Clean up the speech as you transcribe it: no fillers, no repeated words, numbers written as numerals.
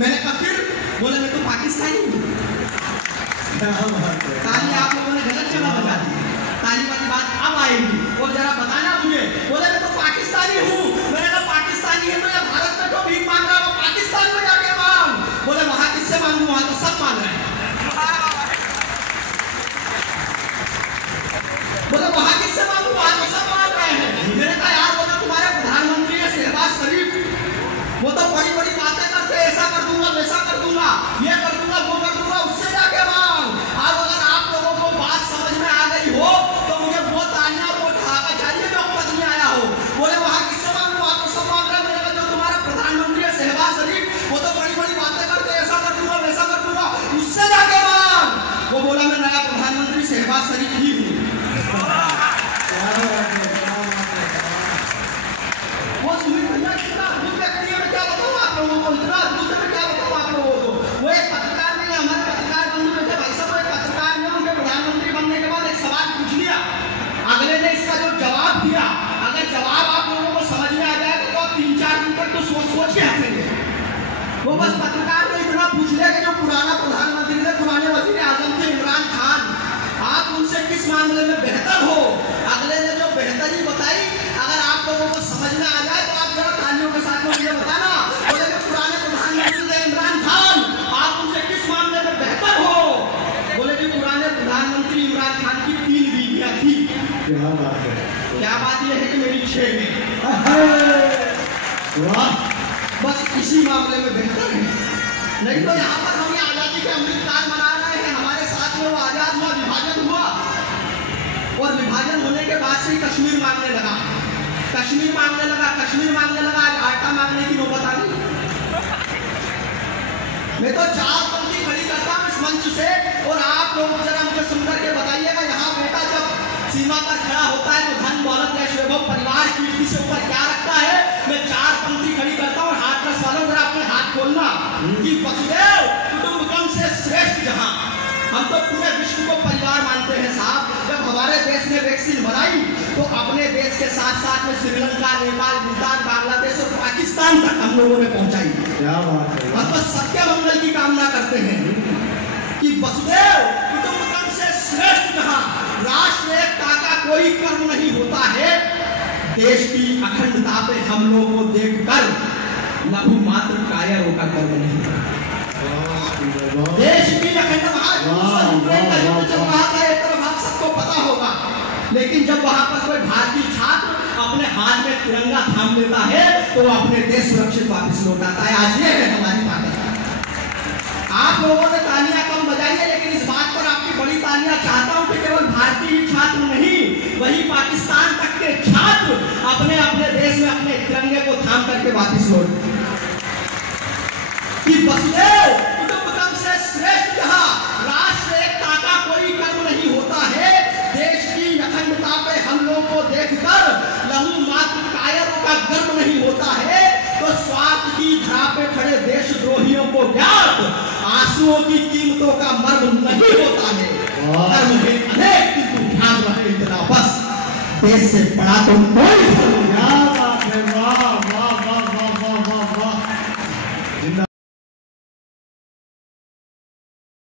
मैंने कहा फिर? बोले मैं तो पाकिस्तानी हूँ। ताली आप लोगों ने गलत जगह बजा दी। ताली वाली बात अब आएगी और जरा बताना मुझे। बोले मैं तो पाकिस्तानी हूँ। मैंने कहा पाकिस्तानी है तो या भारत में तो भीख मांग रहा हूँ, पाकिस्तान में जाके मांग। बोले वहां किससे मांगू? वहां तो सब मांग रहे हैं। बोले वहां किससे मांगू? वहां तो सब मांग रहे हैं। मैंने कहा यार वो तो तुम्हारे प्रधानमंत्री है शहबाज शरीफ, वो तो बड़ी बड़ी बातें करते हैं, ऐसा कर दूंगा वैसा कर दूंगा, ये कर दूंगा वो कर दूंगा, उससे जाके मांग। अब अगर आप लोगों को बात समझ में आ गई हो तो मुझे वो तालियां वो ठहाका चाहिए जो अब तक नहीं आया हो। बोले वहां किससे मांगू? वहां तो सब मांग रहे हैं। मैंने कहा जो तुम्हारा प्रधानमंत्री है शहबाज शरीफ, वो तो बड़ी बड़ी बातें करते हैं, ऐसा कर दूंगा वैसा कर दूंगा, उससे जाके मांग। वो बोला मैं नया प्रधानमंत्री शहबाज शरीफ ही हूँ। वो सुमित भैया कितना अद्भुत व्यक्ति है, मैं क्या बताऊँ आप लोगों को, इतना अद्भुत है, मैं क्या बताऊँ आप लोगों को। वो एक पत्रकार ने, हमारे पत्रकार बंधु बैठे भाई साहब, एक पत्रकार ने उनके प्रधानमंत्री बनने के बाद एक सवाल पूछ लिया, अगले ने इसका जो जवाब दिया, अगर जवाब आप लोगों को समझ में आ जाए तो आप 3-4 दिन तक तो सोच के हंसेंगे। वो बस पत्रकार ने इतना पूछ लिया कि जो पुराना प्रधानमंत्री थे, पुराने वजीर आजम थे इमरान खान, आप उनसे किस मामले में बेहतर हो? अगले ने जो बेहतरी बताई, अगर आप लोगों को समझ में आ जाए तो आप जरा तालियों के साथ में मुझे बताना। बोले कि पुराने प्रधानमंत्री थे इमरान खान, आप उनसे किस मामले में बेहतर हो? बोले कि पुराने प्रधानमंत्री इमरान खान की 3 बीवियां थी। क्या बात है? क्या बात यह है कि मेरी 6 हैं। वाह, बस इसी मामले में बेहतर है। नहीं तो यहाँ पर हम आजादी के अमृतकाल मना रहे हैं, हमारे साथ में वो आजाद हुआ, विभाजन हुआ, और विभाजन होने के बाद से कश्मीर मांगने लगा, कश्मीर मांगने लगा, कश्मीर मांगने लगा, आज आटा मांगने की नौबत आ गई। मैं तो 4 पंक्ति खड़ी करता हूँ इस मंच से, और आप लोग जरा मुझे सुनकर के बताइएगा, यहाँ बेटा जब सीमा पर खड़ा होता है तो धन दौलत या वैभव परिवार कीर्ति से ऊपर क्या रखता है? मैं 4 पंक्ति खड़ी करता हूँ, हाथ रस वालों जरा अपने हाथ खोलना कि वसुदेव कुटुंबकम से श्रेष्ठ जहां। हम तो पूरे विश्व को परिवार मानते हैं साहब। जब हमारे देश ने वैक्सीन बनाई तो अपने देश के साथ साथ में श्रीलंका, नेपाल, भूटान, बांग्लादेश और पाकिस्तान तक हम लोगों ने पहुंचाई। क्या बात है? हम तो सत्य मंगल की कामना करते हैं कि वसुदेव कुटुंबकम से श्रेष्ठ जहां, राष्ट्र एकता का कोई कर्म नहीं होता है, देश की अखंडता पे हम लोगों को देखकर लघु मात्र कायरों का कर्म नहीं होता। देश की अखंडता एक तरफ आप सबको पता होगा, लेकिन जब वहां पर कोई भारतीय छात्र अपने हाथ में तिरंगा थाम लेता है तो वो अपने देश सुरक्षित वापस लौटाता है। आज ये है हमारी ताकत। आप लोगों ने तालियां कम बजाइए, लेकिन इस बात पर आपकी बड़ी तालियां चाहता हूं कि केवल भारतीय छात्र नहीं, वही पाकिस्तान तक के छात्र अपने अपने देश में अपने तिरंगे को थाम करके वापस लौट कि वसुदेव कुटुंबकम से श्रेष्ठ जहां, राष्ट्र एकता का कोई कर्म नहीं होता है, देश की अखंडता पे हम लोग को देखकर लहू मात्र कायरों का गर्व नहीं होता है, तो स्वार्थ की धरा पे खड़े देशद्रोहियों को ज्ञात आंसुओं की कीमतों का मर्म नहीं होता है। कर्म है अनेक किंतु ध्यान रहे इतना बस, देश से बड़ा तो कोई